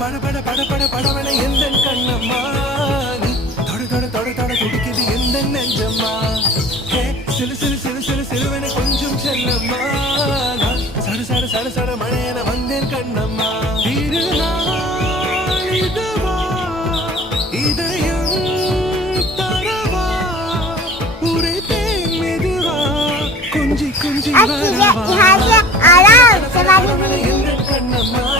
பட பட பட பட படவன எந்த கண்ணம்மா நீ தொட தொட தொட தொட துடிக்குது எந்த நெஞ்சம்மா ஹே சிலு சிலு சிலு சிலு சிலுவன கொஞ்சம் செல்லம்மா நான் சட சட சட சட மழையன வந்தேன் கண்ணம்மா திருநாள் இதுவா இதயம் தரவா உரைத்தேன் மெதுவா கொஞ்சி கொஞ்சி வரவா Alam, sa bagay